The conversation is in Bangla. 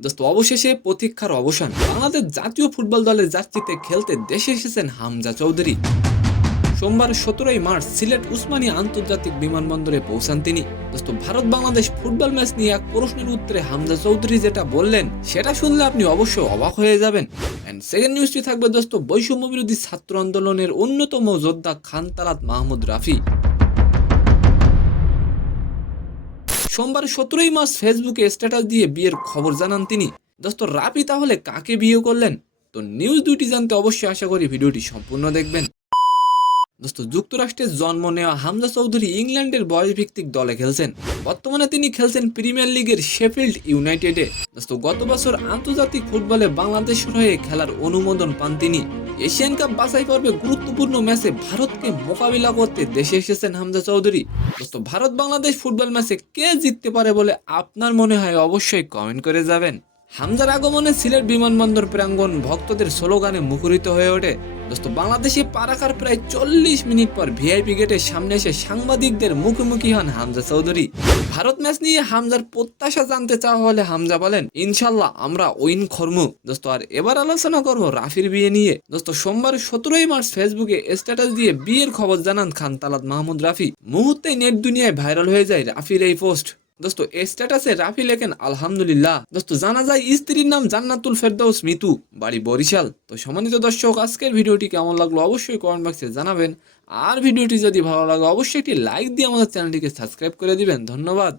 দোস্ত অবশেষে প্রতীক্ষার অবসান। বাংলাদেশ জাতীয় ফুটবল দলের জার্সিতে খেলতে দেশে এসেছেন হামজা চৌধুরী। সোমবার 17ই মার্চ সিলেট উসমানী আন্তর্জাতিক বিমানবন্দরে পৌঁছান তিনি। দোস্ত ভারত বাংলাদেশ ফুটবল ম্যাচ নিয়ে এক প্রশ্নের উত্তরে হামজা চৌধুরী যেটা বললেন সেটা শুনলে আপনি অবশ্যই অবাক হয়ে যাবেন। এন্ড সেকেন্ড নিউজটি থাকবে দোস্ত বৈষম্য বিরোধী ছাত্র আন্দোলনের অন্যতম যোদ্ধা খান তালাত মাহমুদ রাফি। সোমবার 17ই মার্চ ফেসবুকে স্ট্যাটাস দিয়ে বিয়ের খবর জানান তিনি। দোস্ত রাফি তাহলে কাকে বিয়ে করলেন? তো নিউজ দুইটি জানতে অবশ্যই আশা করি ভিডিওটি সম্পূর্ণ দেখবেন। দোস্ত যুক্তরাষ্ট্রে জন্ম নেওয়া হামজা চৌধুরী ইংল্যান্ডের বয়সভিত্তিক দলে খেলছেন। বর্তমানে তিনি খেলছেন প্রিমিয়ার লিগের শেফিল্ড ইউনাইটেডে। দোস্ত গত বছর আন্তর্জাতিক ফুটবলে বাংলাদেশের হয়ে খেলার অনুমোদন পান তিনি। এশিয়ান কাপ বাছাই পর্বে গুরুত্বপূর্ণ ম্যাচে ভারতকে মোকাবিলা করতে দেশে এসেছেন হামজা চৌধুরী। দোস্ত ভারত বাংলাদেশ ফুটবল ম্যাচে কে জিততে পারে বলে আপনার মনে হয় অবশ্যই কমেন্ট করে যাবেন। হামজার আগমনে সিলেট বিমানবন্দর প্রাঙ্গণ ভক্তদের স্লোগানে মুখরিত হয়ে ওঠে। দোস্ত বাংলাদেশে পা রাখার প্রায় 40 মিনিট পর ভিআইপি গেটের সামনে এসে সাংবাদিকদের মুখোমুখি হন হামজা চৌধুরী। ভারত ম্যাচ নিয়ে হামজার প্রত্যাশা জানতে চাওয়া হলে হামজা বলেন, ইনশাল্লাহ আমরা উইন করবো। দোস্ত আর এবার আলোচনা করবো রাফির বিয়ে নিয়ে। দোস্ত সোমবার 17ই মার্চ ফেসবুকে স্ট্যাটাস দিয়ে বিয়ের খবর জানান খান তালাত মাহমুদ রাফি। মুহূর্তেই নেট দুনিয়ায় ভাইরাল হয়ে যায় রাফির এই পোস্ট। দোস্ত স্ট্যাটাসে রাফি লেখেন আলহামদুলিল্লাহ। দোস্ত জানা যায় স্ত্রীর নাম জান্নাতুল ফেরদাউস মিতু, বাড়ি বরিশাল। তো সম্মানিত দর্শক, আজকের ভিডিওটি কেমন লাগলো অবশ্যই কমেন্ট বক্সে জানাবেন। আর ভিডিওটি যদি ভালো লাগে অবশ্যই একটি লাইক দিয়ে আমাদের চ্যানেলটিকে সাবস্ক্রাইব করে দিবেন। ধন্যবাদ।